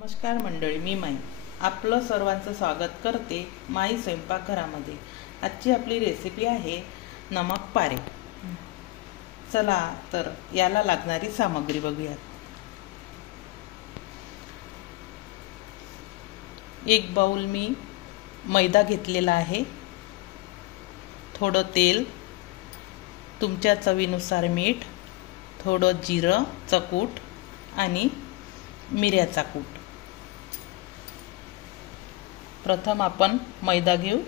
नमस्कार मंडळी, मी माई आपलं सर्वांचं स्वागत करते माई स्वयंपाकघरामध्ये। आजची आपली रेसिपी आहे नमक पारे। चला तर याला लागणारी सामग्री बघूयात। एक बाउल मी मैदा घेतलेला आहे, थोडं तेल, तुमच्या चवीनुसार मीठ, थोडं जिरं चकूट आणि मिऱ्याचा कूट। प्रथम आपण मैदा घेऊ।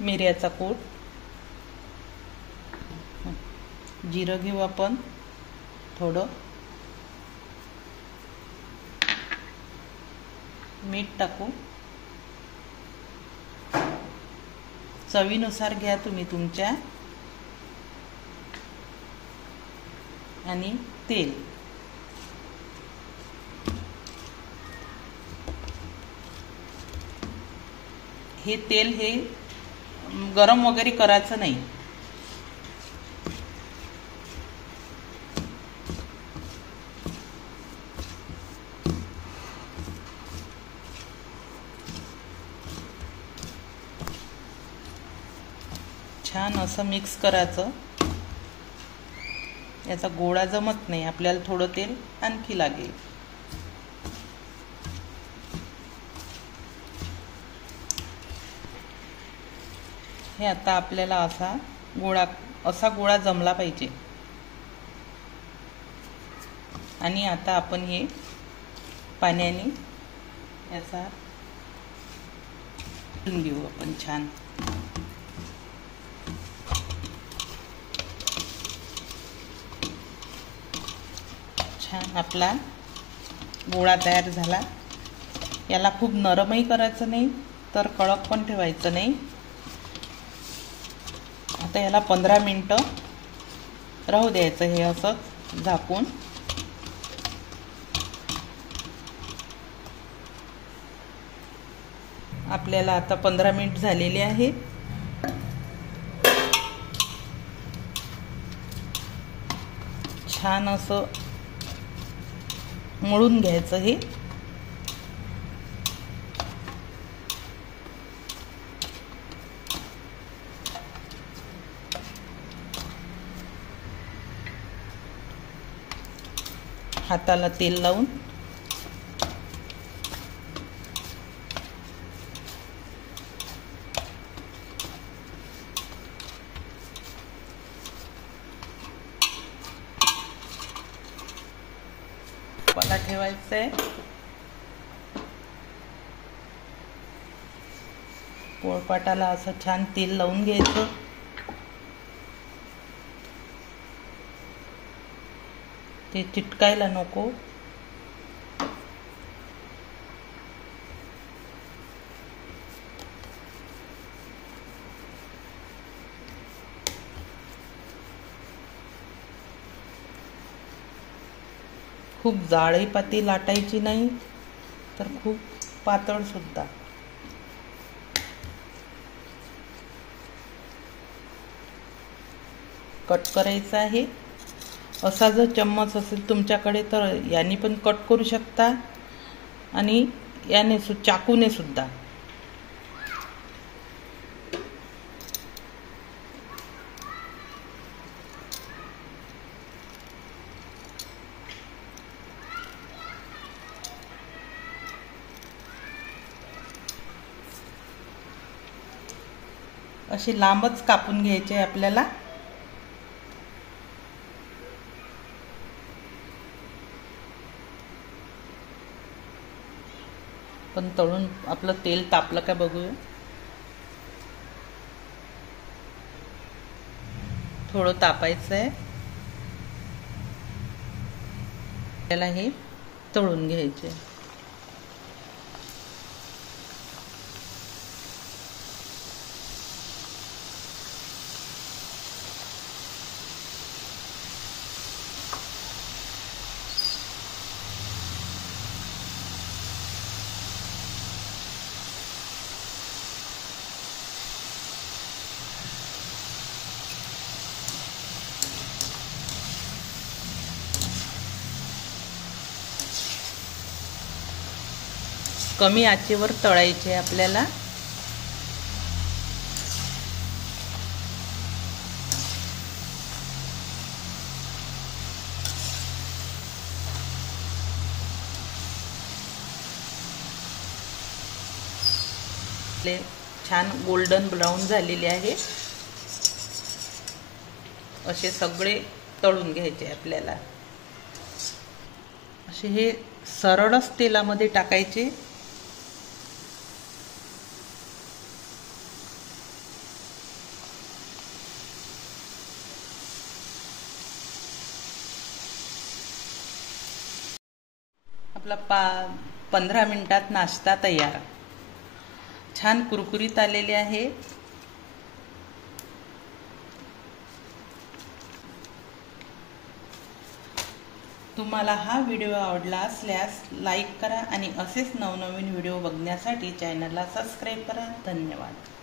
मिऱ्याचा कूट, जिरं घेऊ आपण थोडं, मीठ टाकू, चवीनुसार घ्या तुम्ही तुमच्या, आणि तेल। हे तेल हे गरम वगैरे करायचं नाही। छान असं मिक्स करायचं। याचा गोळा जमत नाही, आपल्याला थोडं तेल आणखी लागेल। हे आता आपल्याला असा गोळा जमला पाहिजे। आणि आता आपण हे पाण्याने याचा घेऊ आपण छान। छान आपला गोळा तयार झाला। याला खूप नरमही करायचं नाही तर कडक पण ठेवायचं नाही। आता याला 15 मिनिटं राहू द्यायचं, हे असं झाकून। आपल्याला आता 15 मिनिट झालेले आहे। छान असं मळून घ्यायचं हे। हाताला तेल लावून पाला ठेवायचं आहे। पोळपाटाला असं छान तेल लावून घ्यायचं। ते चिटकायला नको। खूप जाडही पाती लाटायची नाही तर खूप पातळ सुद्धा। कट करायचा आहे। असा जर चम्मच असेल तुमच्याकडे तर याने पण कट करू शकता, आणि याने चाकूने सुद्धा। अशी लांबच कापून घ्यायचे आपल्याला। पण तळून आपलं तेल तापलं का बघूया। थोडं तापायचं आहे, त्याला हे तळून घ्यायचे। कमी आचेवर तळायचे आपल्याला। छान गोल्डन ब्राउन झालेले आहे, असे सगळे तळून घ्यायचे आपल्याला। असे हे सरळच तेलामध्ये टाकायचे। आपला 15 मिनिटात नाश्ता तयार। छान कुरकुरीत आलेले आहे। तुम्हाला हा व्हिडिओ आवडला असल्यास लाईक करा आणि असेच नवनवीन व्हिडिओ बघण्यासाठी चॅनलला सबस्क्राईब करा। धन्यवाद।